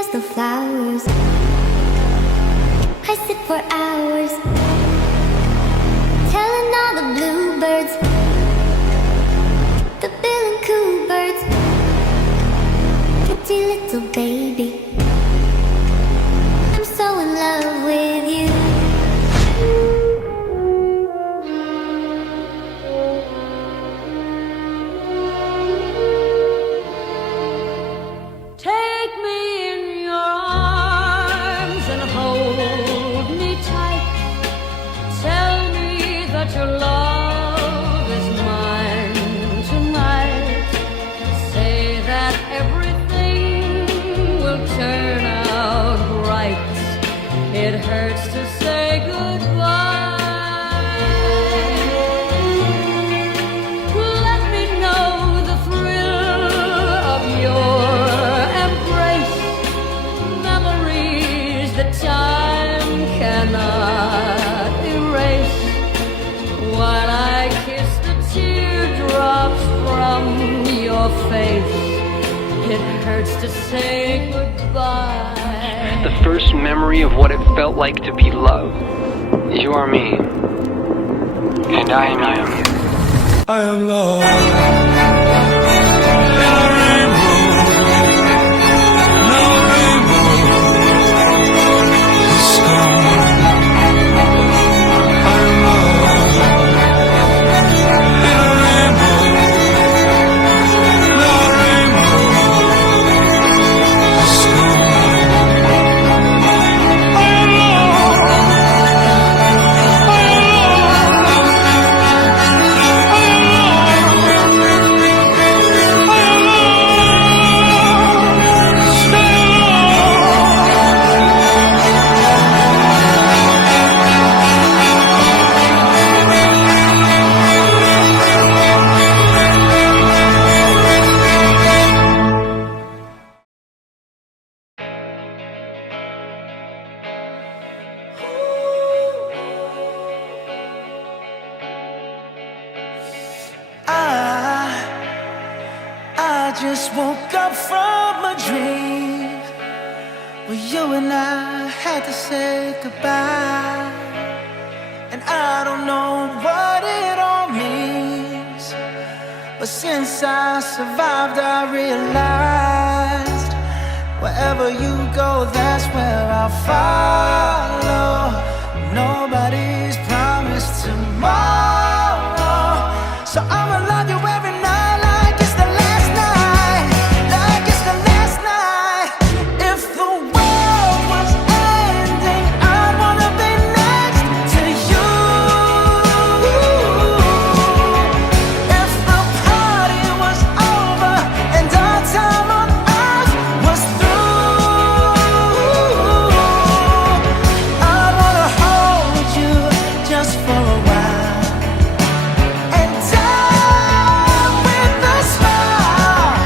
as the flowers. I sit for hours, telling all the bluebirds, the bill and coo birds, pretty little baby, I'm so in love with you. Take me in your arms and hold me tight. Tell me that your love is mine tonight. Say that everything will turn out right. It hurts to say goodbye. Let me know the thrill of your embrace, memories that time cannot erase. While I kiss the teardrops from your face, it hurts to say goodbye. The first memory of what it felt like to be loved. You are me, and I am you. I am lost. I just woke up from a dream where you and I had to say goodbye. And I don't know what it all means, but since I survived I realized wherever you go, that's where I'll follow. Nobody's promised tomorrow, so I'ma love you every night like it's the last night, like it's the last night. If the world was ending, I'd wanna be next to you. If the party was over and our time on earth was through, I'd wanna hold you just for a while and die with a smile.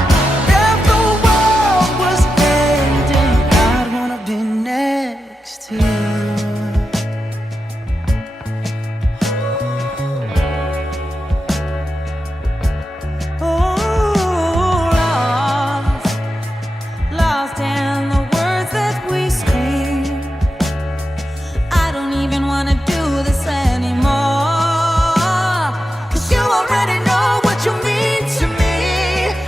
If the world was ending, I'd wanna be next to you. Lost in the words that we scream. I don't even wanna do this anymore, 'cause you already know what you mean to me,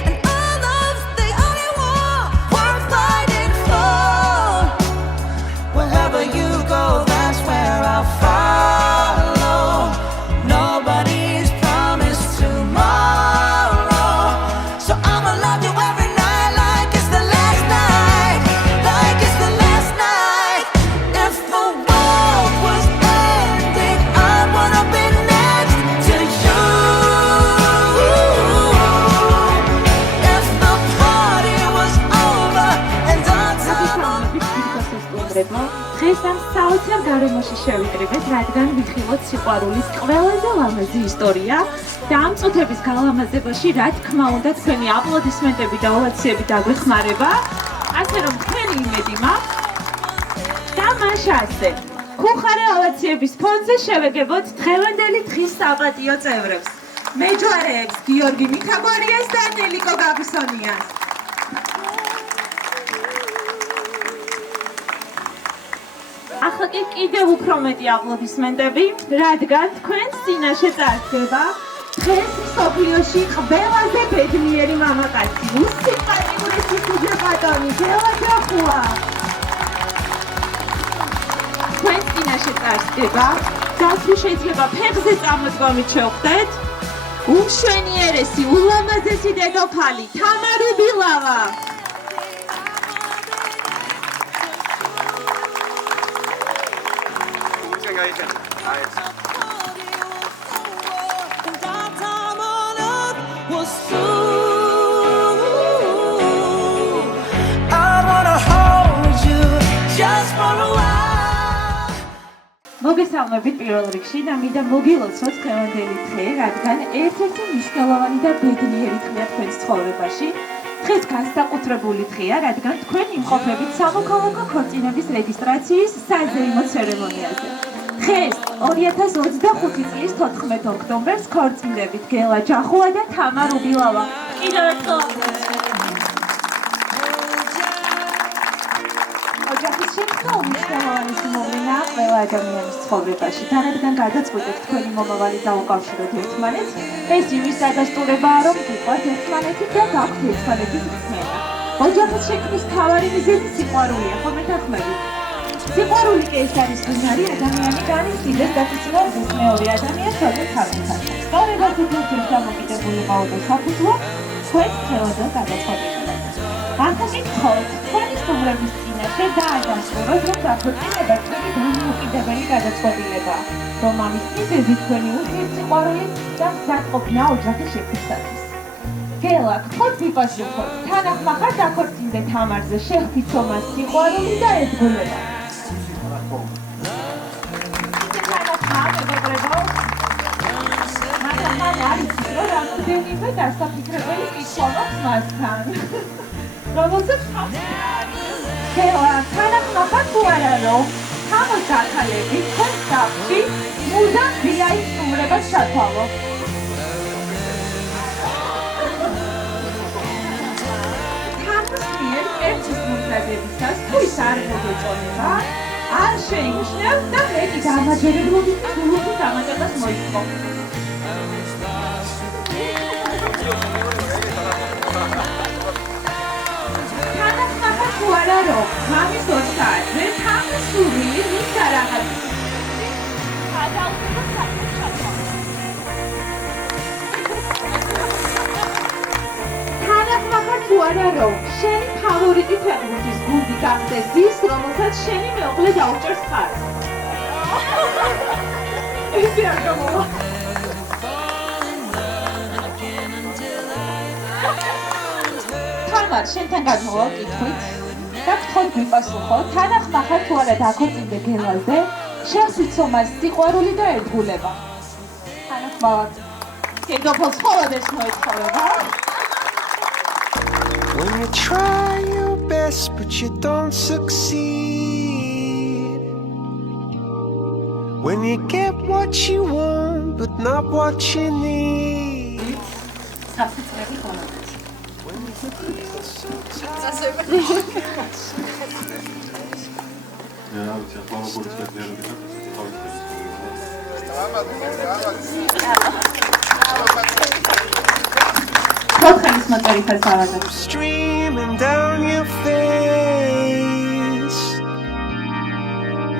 and our love's the only war worth fighting for. Wherever you go, that's where I'll follow. Nobody's promised tomorrow, so I'ma love you every night like it's the last night, like it's the last night. If the world was ending, I'd wanna be next to you. If the party was over and our time on დღეს ამ საოცარ გარემოში შევიკრიბეთ, რადგან ვიხილოთ სიყვარულის ყველაზე ლამაზი ისტორია და ამ წუთების გალამაზებაში, რა თქმა უნდა, თქვენი აპლოდისმენტები და ოვაციები დაგვეხმარება, ასე რომ თქვენი იმედი მაქვს და მაშ ასე. ხუხარე ოვაციების ფონზე შევეგებოთ დღევანდელი დღის საპატიო წევრებს. მეჯვარეებს გიორგი მიქა か ゴリアスタンネリコガブソニア ახლა კი კიდევ უფრო მეტი აპლოდისმენტები, რადგან თქვენს წინაშე წარსდება დღეს მსოფლიოში ყველაზე ბედნიერი მამაკაცი, უსიყვარულო სიძულე ბატონი, გელა ჯახუა. თქვენს წინაშე წარსდება, გასულ შეიძლება ფეხზე წამოდგომით შევხვდეთ, უმშვენიერესი, ულამაზესი დედოფალი, თამარი დილავა. And our time on earth was through. I wanna hold you just for a while. მოგესალმებით პირველ რიგში და მინდა მოგილოცოთ დღევანდელი დღე, რადგან ერთ-ერთი მნიშვნელოვანი და ბედნიერი დღეა თქვენს ცხოვრებაში. დღეს განსაკუთრებული დღეა, რადგან თქვენ იმყოფებით სამოქალაქო ქორწინების რეგისტრაციის საზეიმო ცერემონიაზე. დღეს 2025 წლის 14 ოქტომბერს ქორწინდებით გელა ჯახუა და თამარ უბილავა. კიდევ ერთხელ ოჯახის შექმნა უმნიშვნელოვანესი მოვლენაა ყველა ადამიანის ცხოვრებაში. და რადგან გადაწყვეტეთ თქვენი მომავალი დაუკავშიროთ ერთმანეთს, ეს იმის დადასტურებაა, რომ გიყვართ ერთმანეთი და გაქვთ ერთმანეთის რწმენა. ოჯახის შექმნის მთავარი მიზეზი სიყვარულია, ხომ ეთანხმებით? სიყვარული კი ეს არის უნარი ადამიანი განიცდილებს და ცდილობს მეორე ადამიანს თვალყით თავისთან. სწორებას უთუთ დამოკიდებულება და საფუძვლო თქვენს ხელოვან გადაწყვეტილებაზე. ახლა გითხოვთ თქვენი სტუმრების წინაშე დაადასტუროთ, რომ დაქორწინება თქვენი დამოუკიდებელი გადაწყვეტილებაა, რომ ამის მიზეზი თქვენი ურთიერთსიყვარული და მზადყოფნა ოჯახის შექმნისათვის. გელა, გთხოვთ ვიპასუხოთ, თანახმახარ დაქორწინდეთ თამარზე, შეხვდით ომას სიყვარული და ერთგულება. რამდენიმე დასაფიქრებელი კითხვა მაქვს მასთან. რომელსაც გელა, თანახმახარ თუ არა რომ თამარ გაქალები თქვენ სახლში მუდამ ვიაის სტუმრებას ჩათვალო. თამარს მიერ ერთის მომზადებისას თუ ის არ მოგეწონება, არ შეიმჩნევ და მეტი დამაჯერებლობით გულუხი დამატებას მოითხოვ. თანახმახარ თუ არა რომ მამის 2 საათზე თამის სურვილი მის რაღაც გადავდება საქმეს ჩათვალო. თანახმახარ თუ არა რომ შენი ფავორიტი ფეხბურთის გუნდი გახდეს ის, რომელსაც შენი მეუღლე დაუჭერს ხარს. ესე არ გამოვა. თამარ, შენთან გადმოვალ კითხვით და გთხოვთ ვიპასუხოთ, თანახმახარ თუ არა დაქორწინდე გელაზე, შეხვდით ომას სიყვარული და ერთგულება. თანახმად დედოფალს მხოლოდ ეს მოეთხოვება. When you try your best but you don't succeed, when you get what you want but not what you need, საფუძვლები ხოლმე. streaming down your face,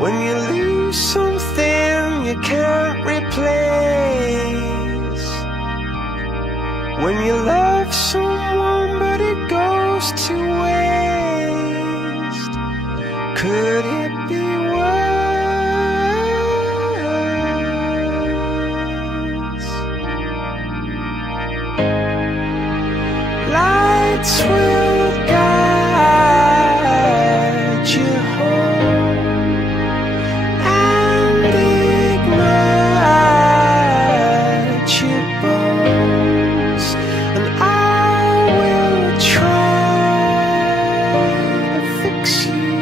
when you lose something you can't replace, when you love someone but it goes to waste, could it be worse? Lights will guide you home and ignite your bones, and I will try to fix you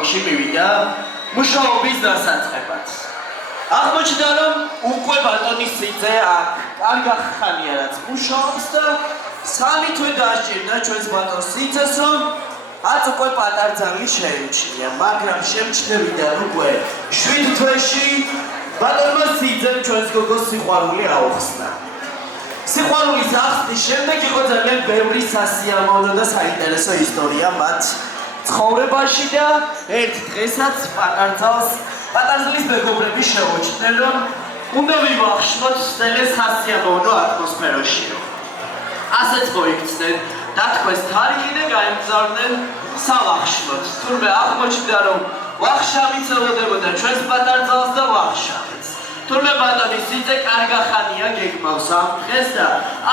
ქალაქში მივიდა მუშაობის დასაწყებად. აღმოჩნდა, რომ უკვე ბატონი სიძე აქ კარგა ხანია რაც მუშაობს და 3 თვე დაასჭირდა ჩვენს ბატონ სიძეს, რომ აც უკვე პატარძალი შეემჩნია, მაგრამ შემჩნევიდან უკვე 7 თვეში ბატონმა სიძემ ჩვენს გოგოს სიყვარული აუხსნა. სიყვარულის ახსნის შემდეგ იყო ძალიან ბევრი სასიამოვნო და საინტერესო ისტორია მათ ცხოვრებაში და ერთ დღესაც პატარძლის მეგობრები შეუჩნდნენ, რომ უნდა ვივახშმოთ სტელეს სასიამოვნო ატმოსფეროში. ასეც მოიქცნენ, დათქვეს თარიღი და გაემგზავრნენ სავახშმოდ. თურმე აღმოჩნდა, რომ ვახშამიც ელოდებოდა ჩვენს პატარძალს და ვახშამიც. თურმე ბატონი სიძე კარგა ხანია გეგმავს ამ დღეს და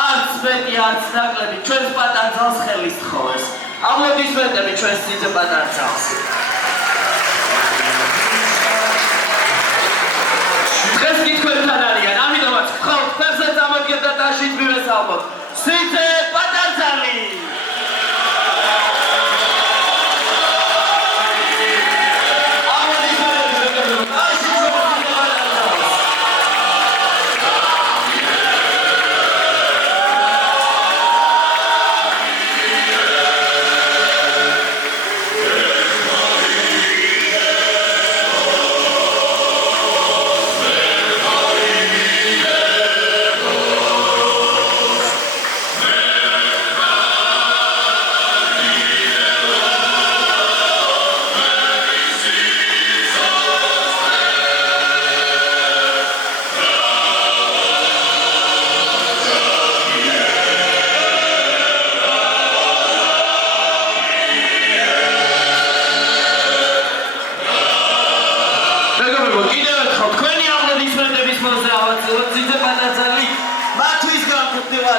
არც მეტი არც ნაკლები ჩვენს პატარძალს ხელის თხოვეს. აპლოდისმენტები ჩვენს სიძე პატარძალს. დღეს კი თქვენთან არიან, ამიტომაც გთხოვთ ფეხზე წამოდგეთ და ტაშით მივესალმოთ. სიძე პატარძალი!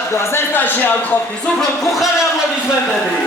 ზესტაში არ ყოფნის, უფრო გუხარი აპლოდისმენტები.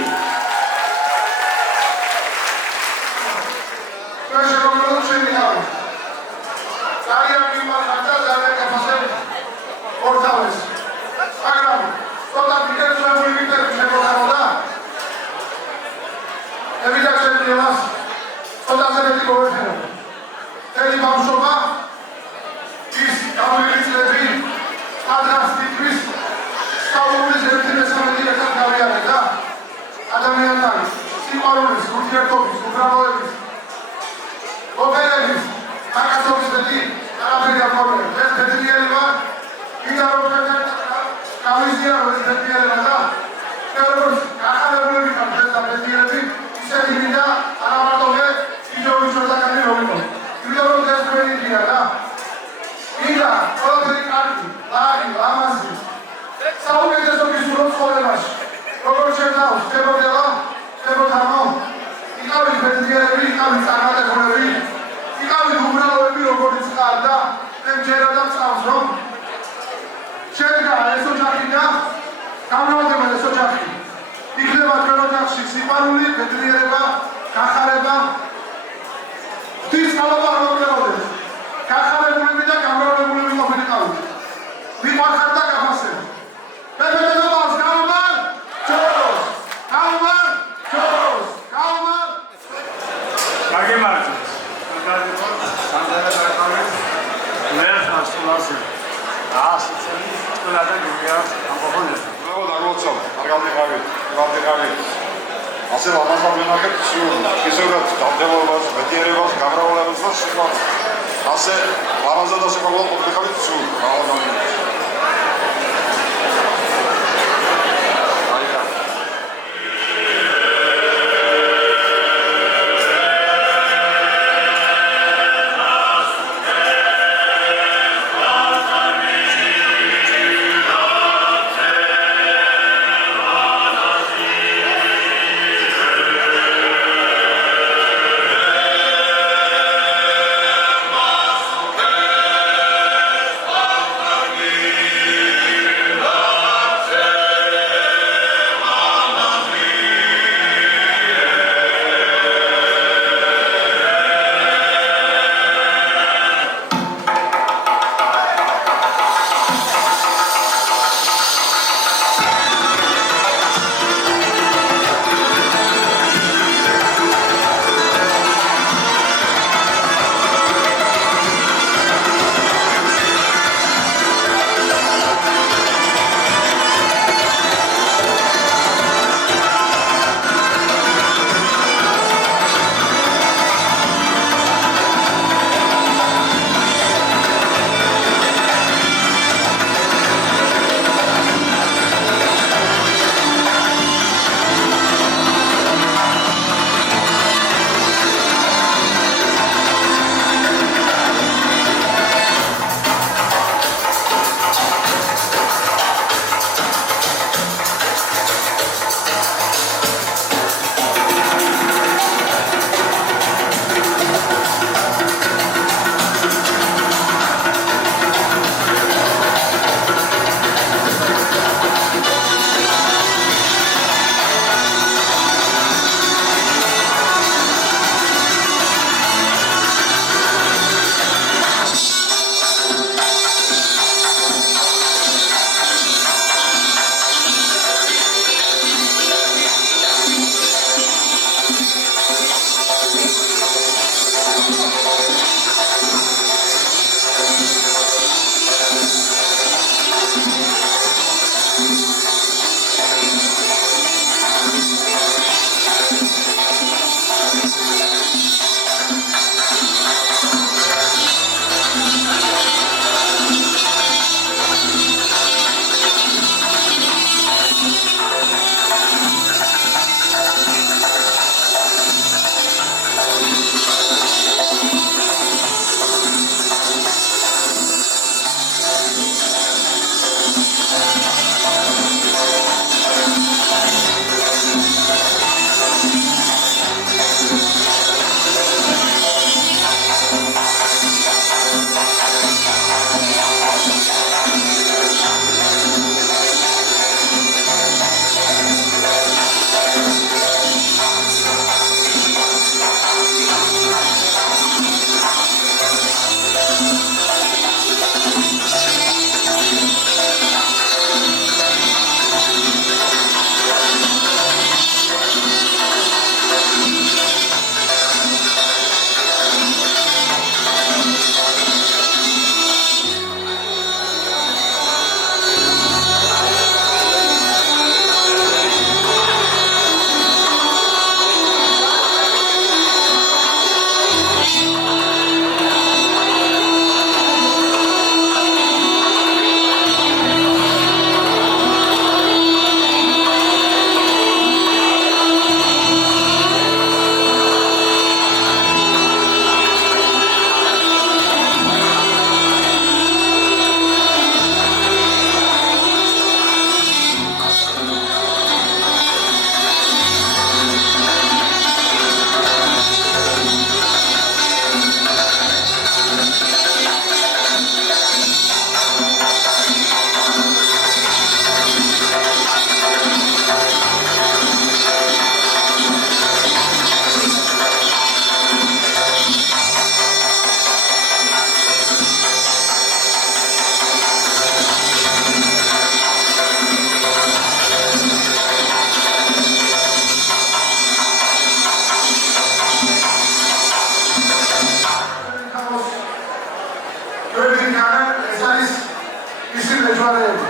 მომხმარებლები.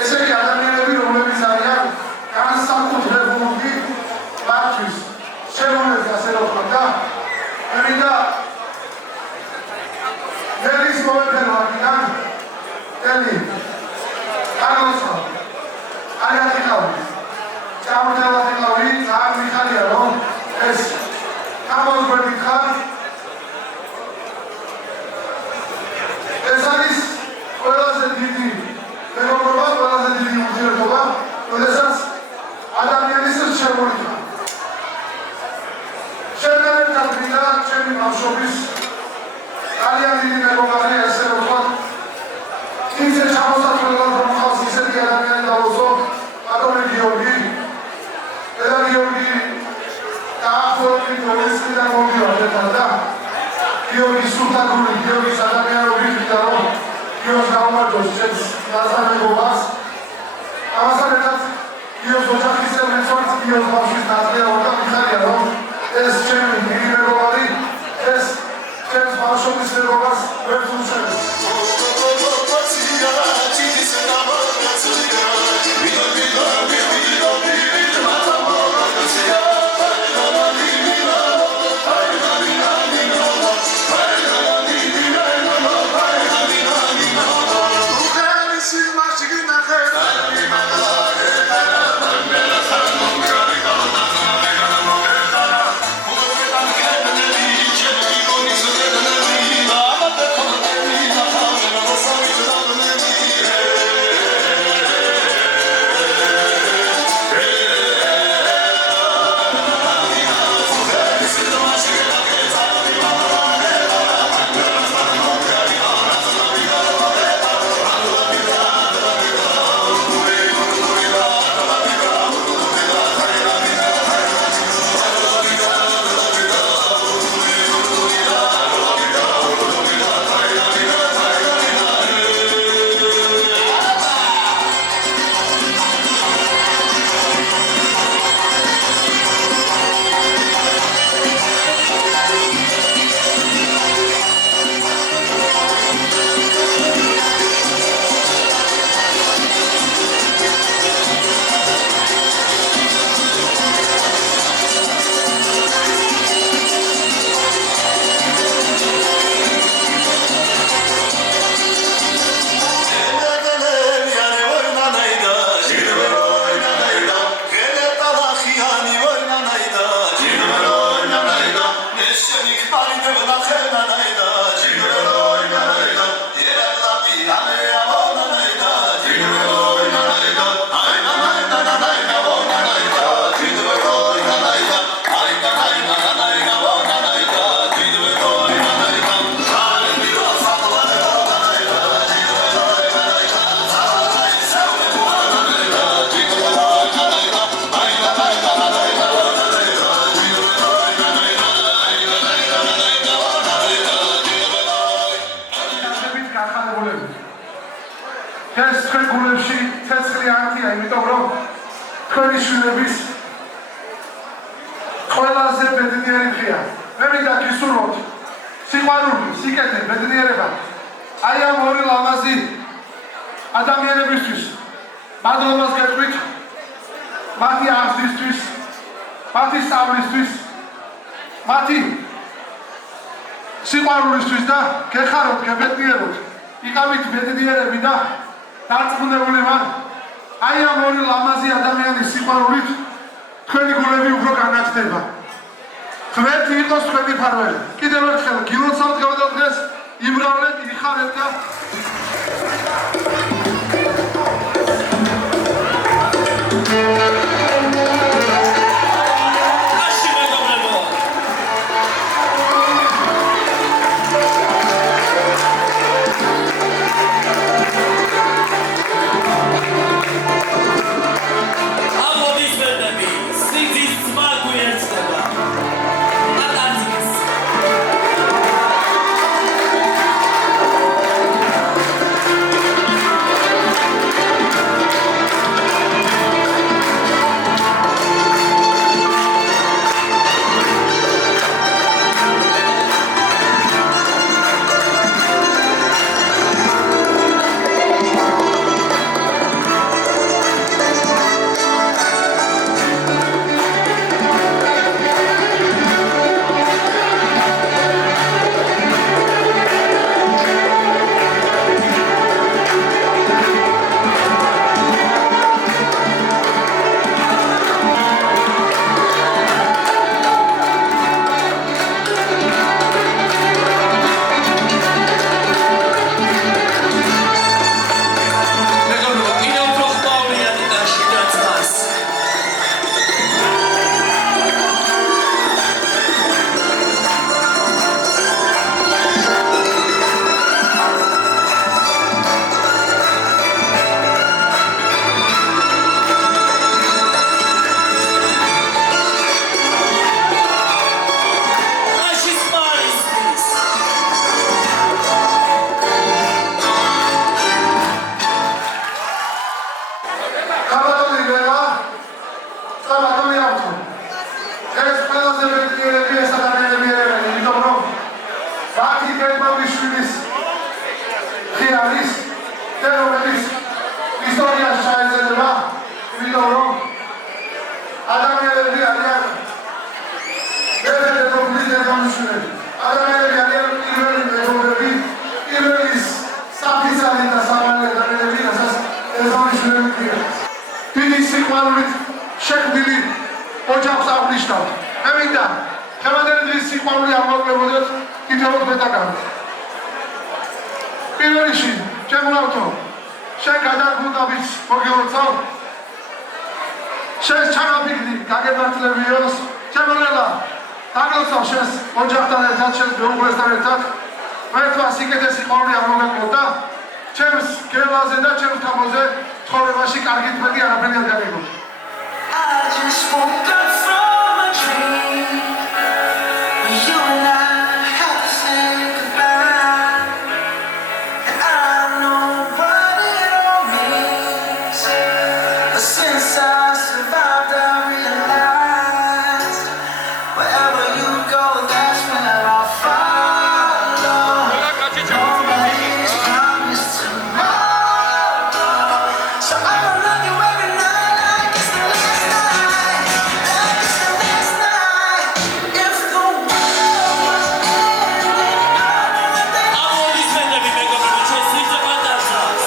ესე იგი ადამიანები, რომლებიც არიან განსაკუთრებული მათთვის შემოვნები ასე რომ ვთქვა და მინდა ელის მომეფერო აქედან ელი კარლოსო აგათი ყავი ჭამრთელად იყავი ძალიან მიხარია რომ ეს გამოსგვერდით ხარ ეს არის ყველაზე დიდი მეგობრობა ყველაზე დიდი ურთიერთობა როდესაც ადამიანის შემოვლით შემდგომ მინდა ჩემი ბავშვობის ძალიან დიდი მეგობარი ესე რომ ვთქვა ისე ჩამოსახლებლად რომ ხავს ისეთი ადამიანი დავუძო ბატონი გიორგი დედა გიორგი დაახლოებით 20 წლიდან მომდივარ ერთად და გიორგი სულთაგური გიორგის ადამიანობით ვიდა რომ გიორგს გაუმარჯოს ჩემს დასამეგობრობას ამასთან ერთად გიორგს ოჯახის წევრებს ვართ გიორგს ბავშვის ნაწილია და მიხარია რომ ეს ჩემი დიდი მეგობარი ეს ჩემს ბავშვობის მეგობარს ვერ ვუწევს ეს თქვენ გულებში ცეცხლი ანთია, იმიტომ რომ თქვენი შვილების ყველაზე ბედნიერი დღეა. მე მინდა გისურვოთ სიყვარული, სიკეთე, ბედნიერება აი ამ ორი ლამაზი ადამიანებისთვის მადლობას გეტყვით მათი აღზრდისთვის, მათი სწავლისთვის, მათი სიყვარულისთვის და გეხაროთ, გებედნიეროთ, იყავით ბედნიერები და დარწმუნებული ვარ, აი ამ ორი ლამაზი ადამიანის სიყვარულით თქვენი გულები უფრო განათდება. ღმერთი იყოს თქვენი ფარველი. კიდევ ერთხელ გილოცავთ დღეს, იმრავლეთ, იხარეთ და ადამიანები არიან პირველი მეგობრები, პირველი საფიცარი და სამართალი ადამიანები, რასაც ეზონიშვილები ქვია. დიდი სიყვარულით შექმნილი ოჯახს აღნიშნავთ. მე მინდა დღევანდელი დღის სიყვარული არ მოკლებოდეთ თითოეულ მეტაკარით. პირველ რიგში ჩემგლავთო, შენ გადაგუნდაბიც მოგილოცავ, შენ ჩამაფიქრი გაგემართლებიოს, ჩემოლა დაგლოცავ შენს ოჯახთან ერთად, შენს მეუღლესთან ერთად, ერთმა სიკეთე სიყვარული არ მოგაკლებოდ და ჩემს გელაზე და ჩემს თამოზე ცხოვრებაში კარგი თმეტი არაფერი არ გაგიგო. I just woke up from a dream where you and I had to say goodbye. And I know what it all means. But since I survived, I realized wherever you go, that's where I'll follow. Nobody's promised tomorrow. So I'ma love you every night like it's the last night. Like it's the last night. If the world was ending, I would be ამოდისმენები მეგობრებო, ჩვენ სიძე პატარცას.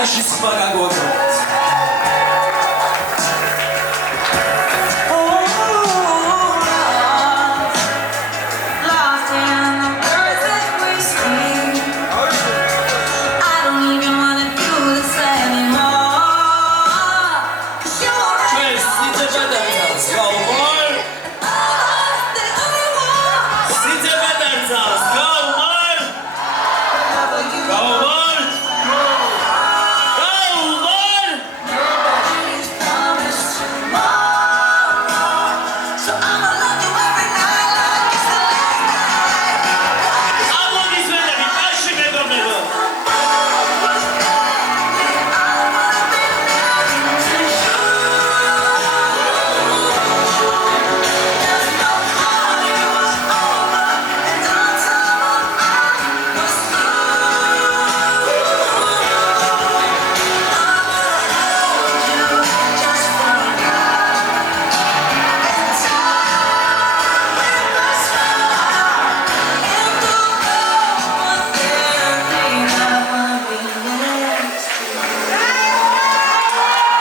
აში სხვა გაგოძროთ. Lost in the words that we speak. I don't even wanna do this anymore. 'Cause you're ჩვენ სიძე პატარცას. გაუმარ. the only one. სიძე პატარცას. გაუმარ. გაუმარ. გაუმარ. Nobody's promised tomorrow. So I'ma love you every night like it's the last night. ამოდისმენები აში მეგობრებო.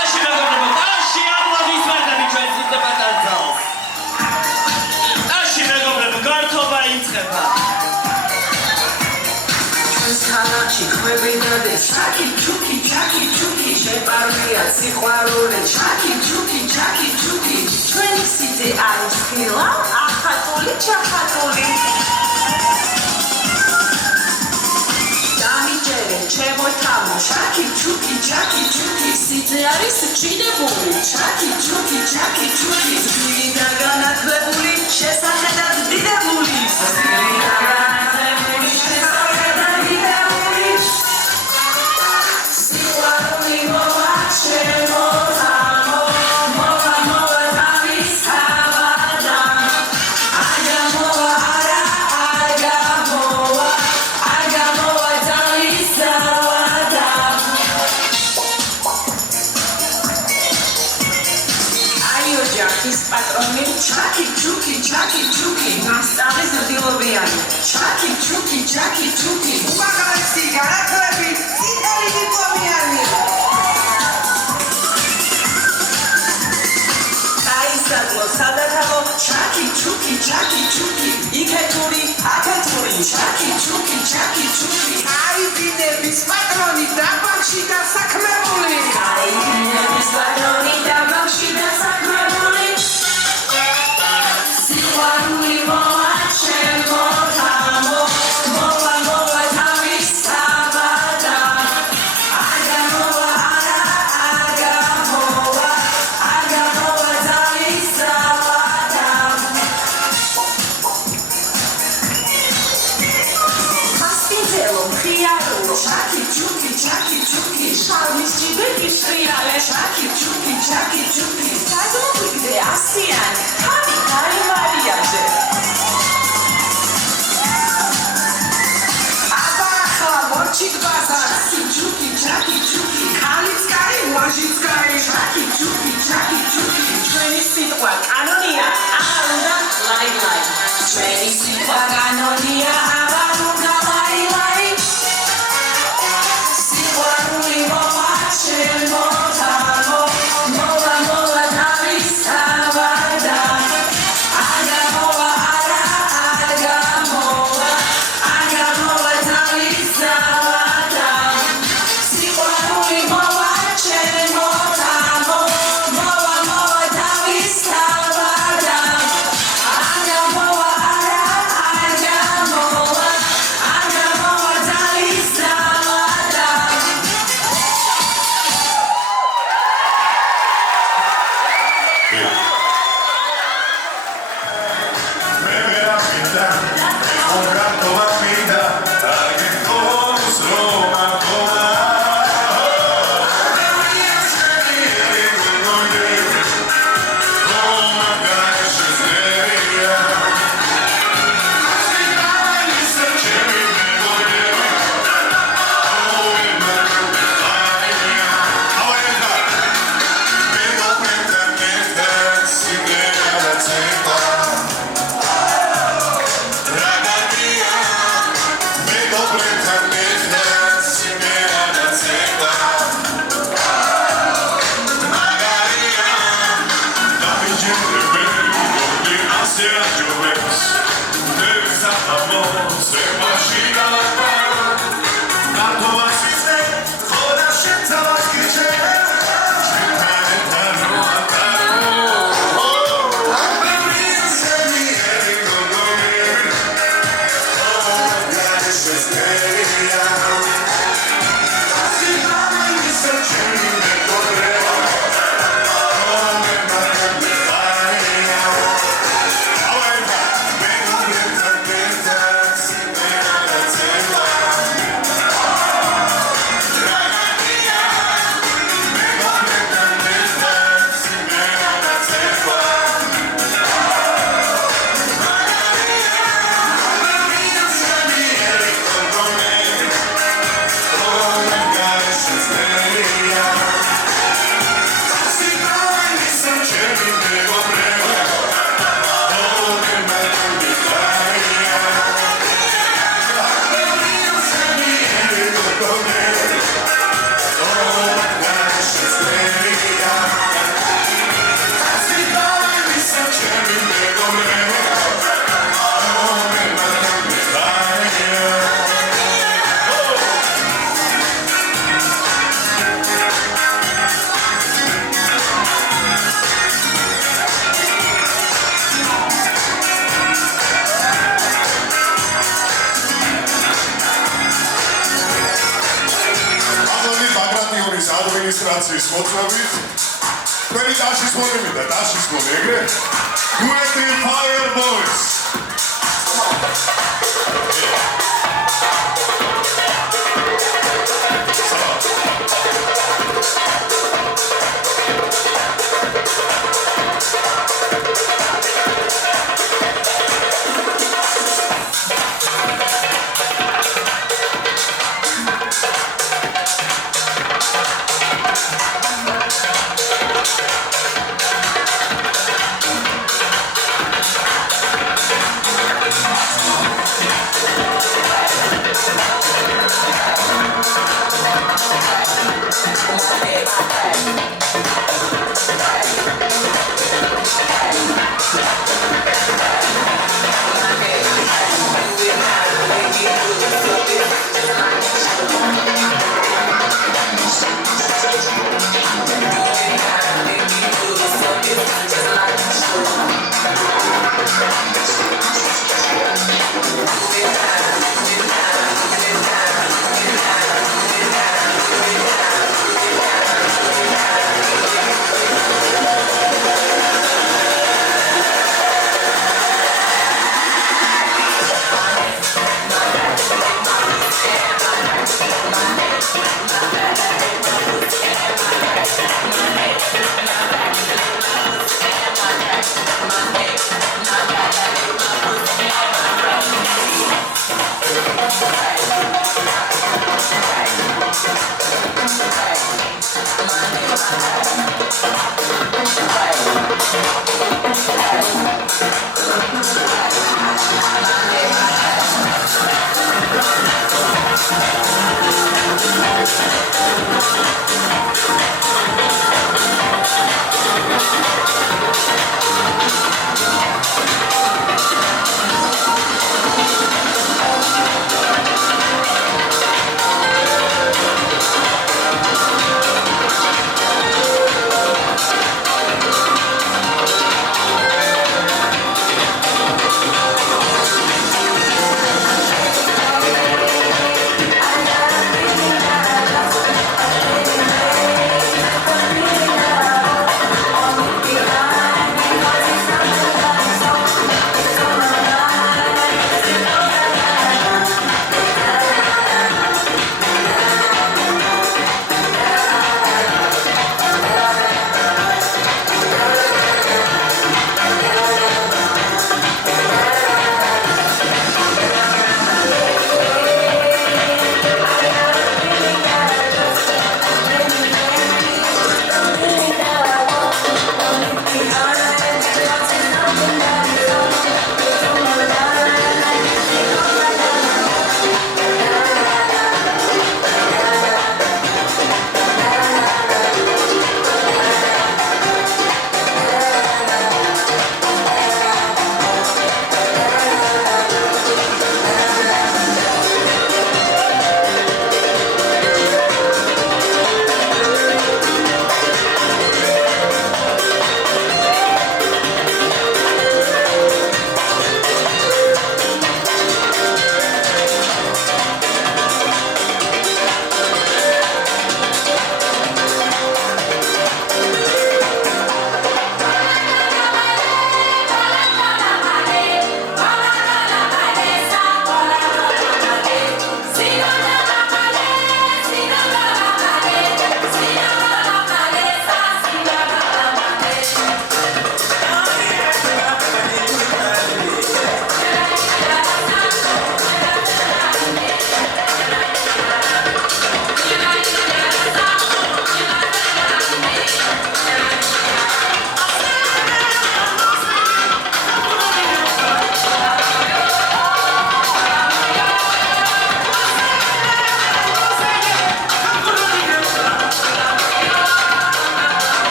აში მეგობრებო, აში ამოდისმენები ჩვენ სიძე პატარცას. აში მეგობრებო, გართობა იწყება. Sanachi kwebinade chaki chuki sheparmia sikhwarule chaki chuki twin city ice kila akhatuli chakhatuli damijere chemo tamu chaki chuki city aris chinebuli chaki chuki sili daganaklebuli shesakhedad didebuli sili daganaklebuli shesakhedad didebuli sikhwaruli moa chemo tamu moa tamis havada aga moa tamis havada ayo jacki's patroni chaki chuki მასტალის დილობიანი chaki chuki უმაღლესი განათლები წითელი დიპლომიანი აისადლო სადათალო chaki chuki იქეთური აკეთური chaki chuki აიბინების პატრონი დაბანკში დასაქმებული აიბინების პატრონი დაბანკში დასაქმებული სიყვარული მოაჩემო თამო მოვა თავის საბადა აგა მოვა თავის საბადა მასპინძელო Chucky, Chucky, Chucky, Chucky. Charles Gibbetti, Sriale. Chucky, Chucky, Chucky, Chucky. Kazuma Pigde, Asian. Kami, Kari Maria. Mochit bazar, Chucky, Chucky, Chucky. Kalitskari, Wajitskari. Chucky, Chucky, Chucky, Chucky. Training sitwa, Anonia, Aruna, Lai. Training sitwa, Anonia, Aruna, Lai. Sitwa, Ruli, Moa, Chen, Motamo, Moa, Moa, Navis, Avada. Aga, Moa, Ara, Aga, Moa. Aga, Moa, Navis, Avada. Sitwa, Ruli, Moa, Chen, Motamo, Moa, Moa, Navis, Avada. Aga, Moa, Ara, Aga, Moa. Aga, Moa, Navis, Avada. ადმინისტრაციის მოწვევით თქვენი დაშისმოლები და დაშისმოლი ეგრე Twenty Fire Boys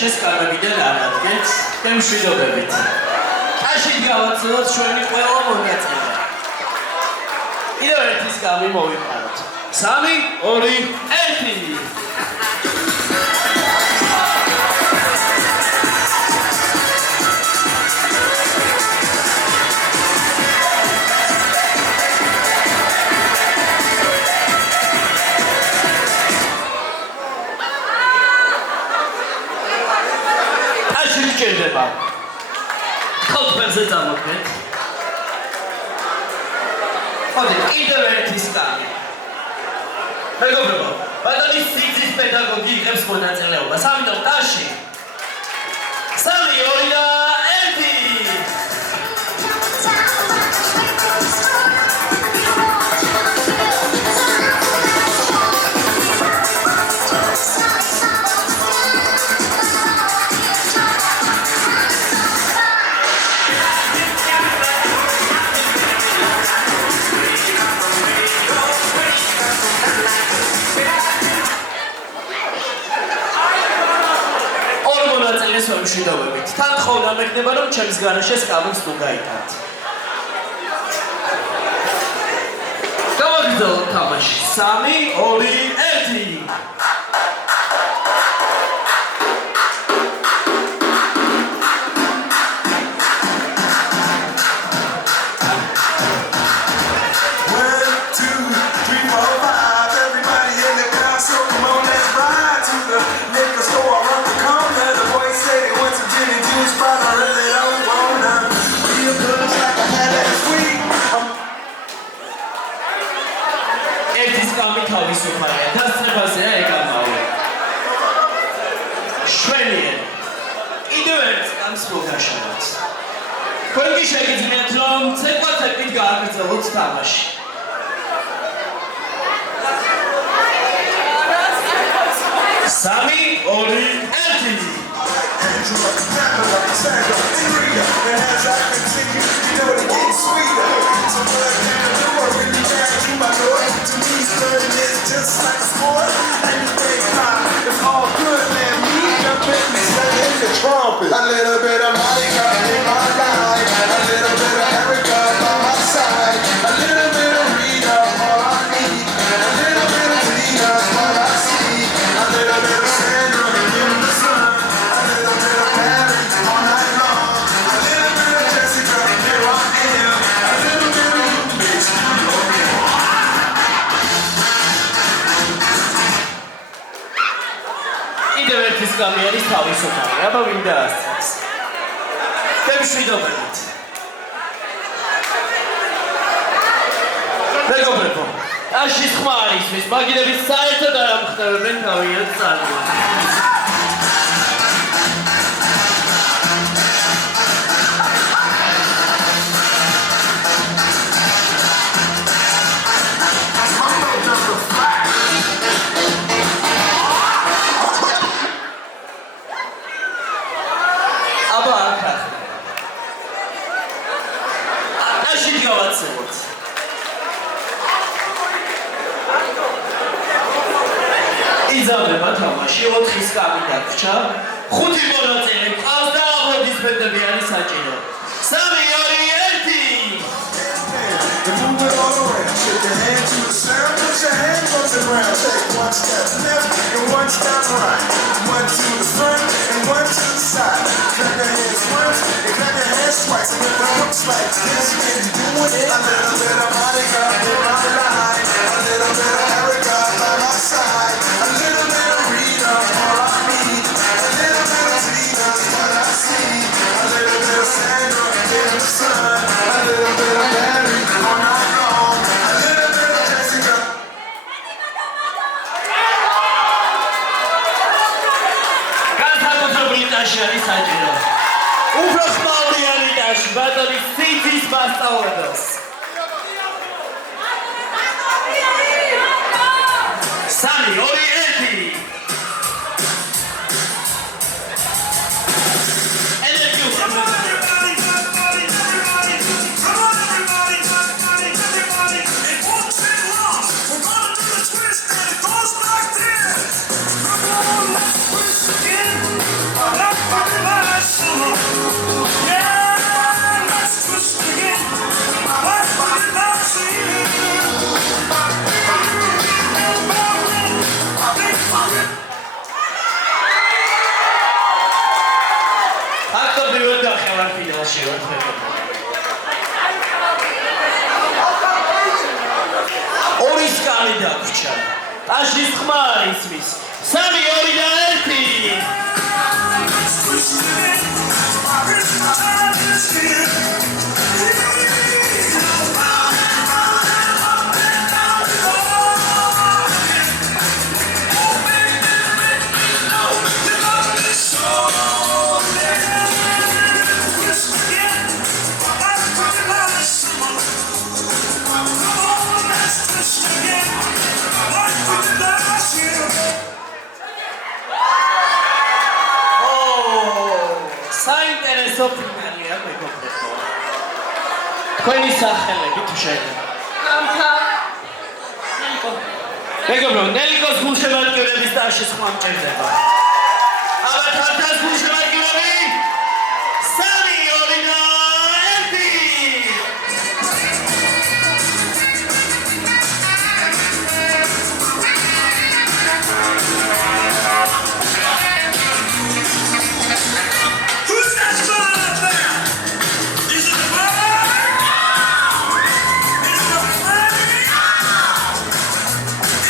გარეშე სკამებიდან არ ადგენთ გემშვიდობებით. აშით გავაცილოთ ჩვენი ყველა მონაწილე. კიდევ ერთის გამი მოვიყაროთ. 3, 2, 1. Gentlemen, kaut pēc zamoknet. Კიდევ ერთის გამი. მეგობრებო, ბატონის სიძის პედაგოგი იღებს მონაწილეობას. ამიტომ ტაში 3, 2 და 1. მშვიდობებით. თან ხოვნა მეკნება რომ ჩემს გარეშე სკამებს თუ გაიტანთ. გავაგრძელოთ თამაში. 3, 2, 1. თავისუფალია, დასწრებაზეა ეკამაო. შვენიერ. კიდევ ერთ სკამს მოგაშალოთ. თქვენ კი შეგიძლიათ რომ ცეკვათებით გააგრძელოთ თამაში. სამი, 2, 1. Just like a sport, anything fine. It's all good, man. Me, jump in me, singing the trumpet. A little bit of Monica in my life, a little bit of Erica by my side, a little bit of Rita, all I need, a little bit of Tina, all I see, a little bit of Sandra in the sun, a little bit of Mary all night long, a little bit of Jessica, here I am, a little bit of you, bitch, კიდევ ერთის გამი არის თავისუფალი. აბა ვინდა ასწრებს. გემშვიდობებით. მეგობრებო, აშის ხმა არ ისმის, მაგიდები საერთოდ არ ამხნევებენ თავიანთ წარმოებას. იძავება თამაში 4 სკამი დაგვრჩა. 5 მონაწილე ყავს და აპლოდისმენტები არის საჭირო. 3, 2, 1. Move it all around, shake your hand to the sound, put your hands on the ground, take 1 step left and 1 step right, 1 to the front and 1 to the side, clap your hands once and clap your hands twice, and if it looks like this, then you doing it, a little bit of Monica in my life, a little bit of Erica by my side, a little bit of Rita, all I need, a little bit of Tina, what I see, a little bit of Sandra in the sun, a little bit of Mary all night long, a little bit of Jessica. განსაკუთრებული ტაში არის საჭირო. უფრო ხმაურიანი ტაში, ბატონის სიძის მასწავლებლს. ვარ მეგობრებო. ორი სკალი დაგვრჩა. ტაშის ხმა არის მის. 3, 2 და 1. საინტერესო ფინალია მეგობრებო. თქვენი სახელები თუ შეიძლება. მეგობრებო, ნელიკოს გულშემატკივრების ტაშის ხმა მჭირდება. აბა თამთას გულშემატკივრები 3, 2 და 1. Who's that spot up there? Is it the bird? Is it the flag?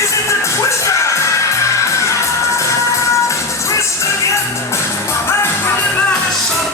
Is it the twister? Twist again. Back with the last shot.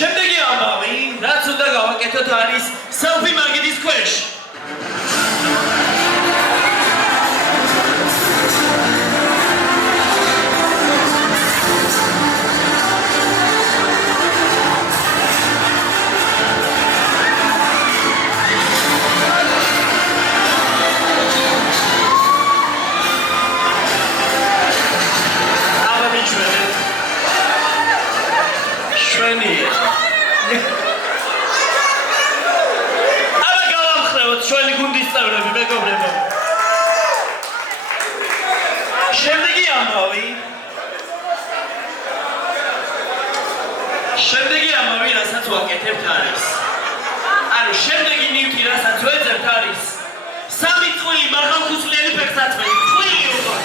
შემდეგი ამბავი, რაც უნდა გავაკეთოთ არის selfie მაგიდის ქვეშ. Aba ამბავი შემდეგი ამბავი რასაც ვაკეთებთ არის ანუ შემდეგი ნივთი რასაც ვეძებთ არის 3 წვილი მაღალხუსლიანი ფეხსაცმელი წვილი უკვე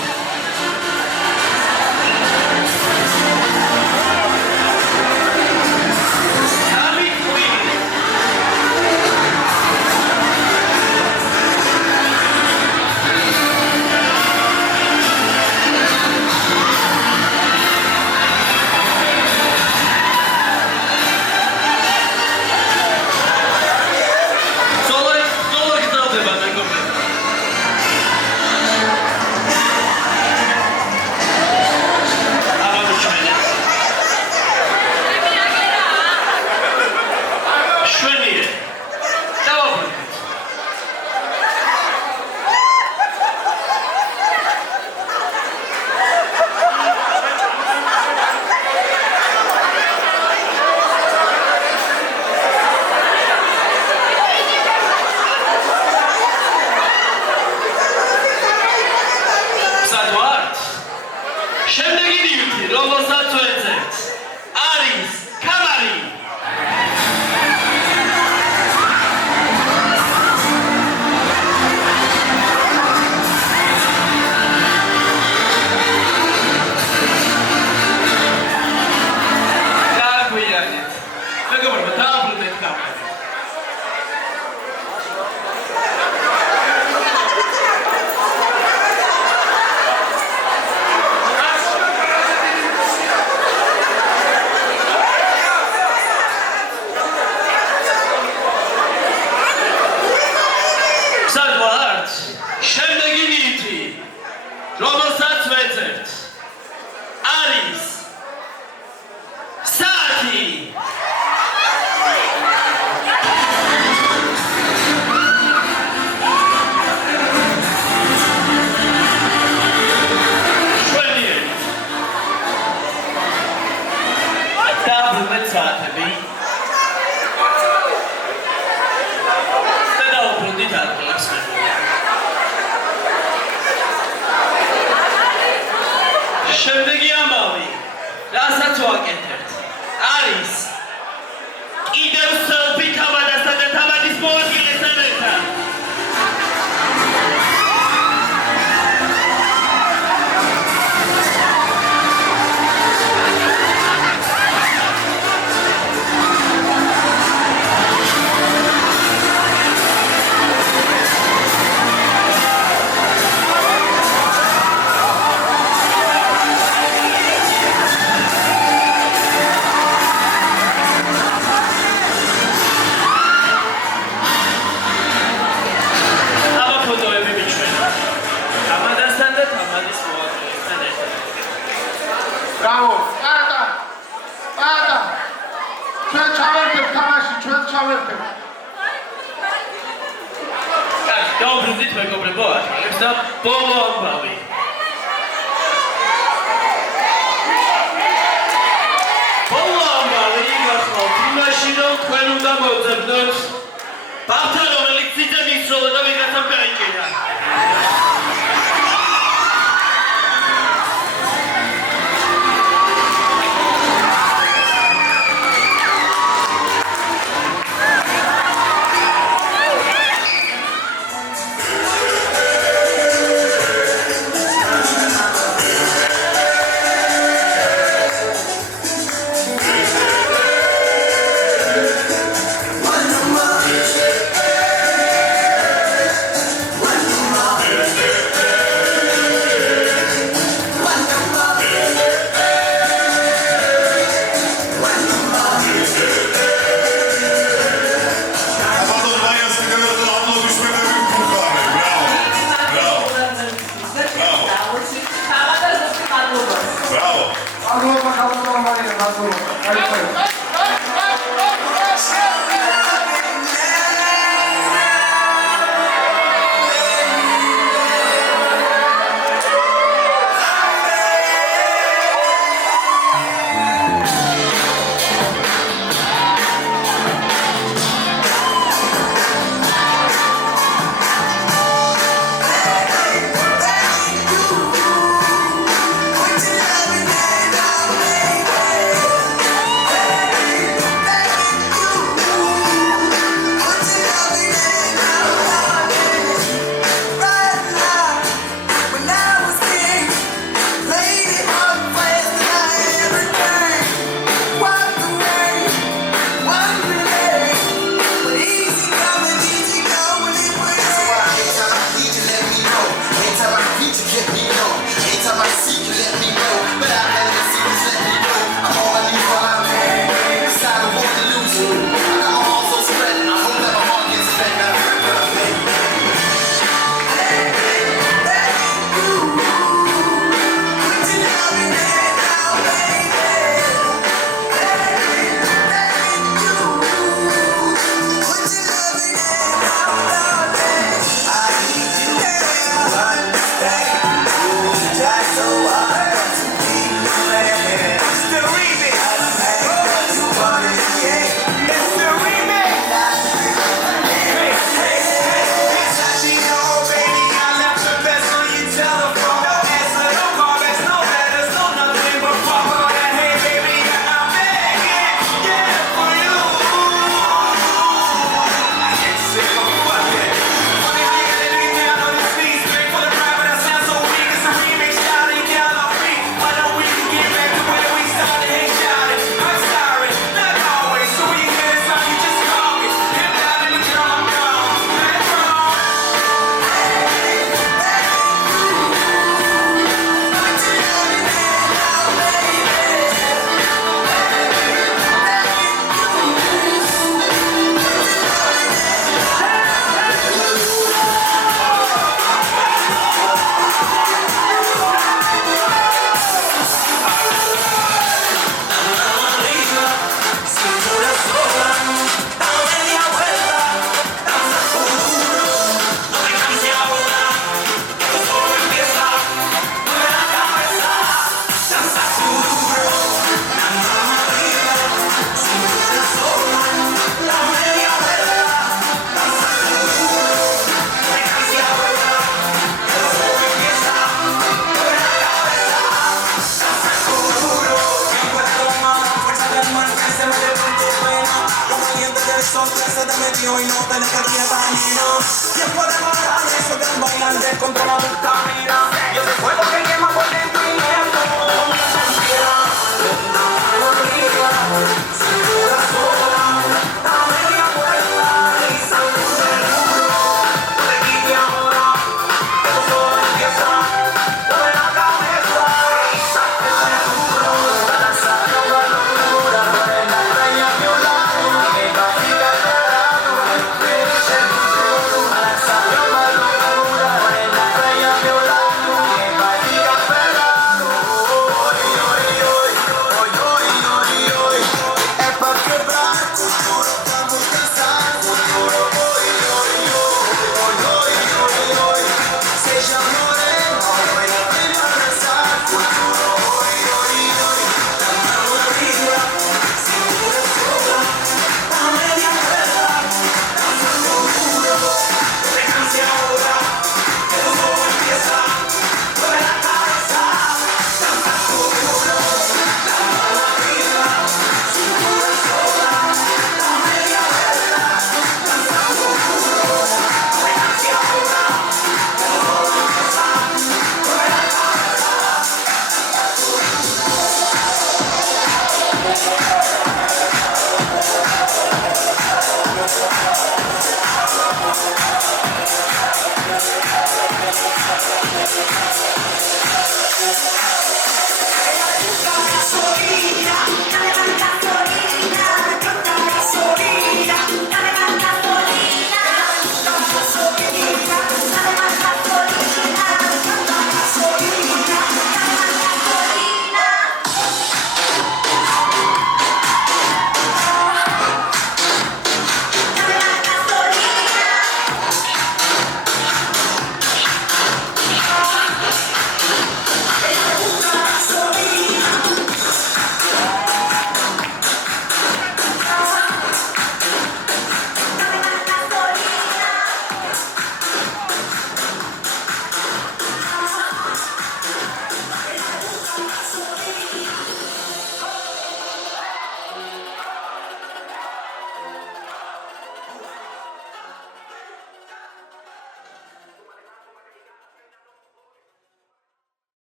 შემდეგი ამბავი რასაც ვაკეთებთ არის კიდევ სელფი თავადასთან და თავადის მოადგილესთან ერთად დაუბრუნდით მეგობრებო ახალებს და ბოლო ამბავი გახლავთ იმაში რომ თქვენ უნდა მოძებნოთ ბავთა რომელიც ციცად ისროლა და ვიღაცამ გაიკეთა mío y no tenés que ir camino. Tiempo de matar, eso que bailan descontrolado camina. Yo después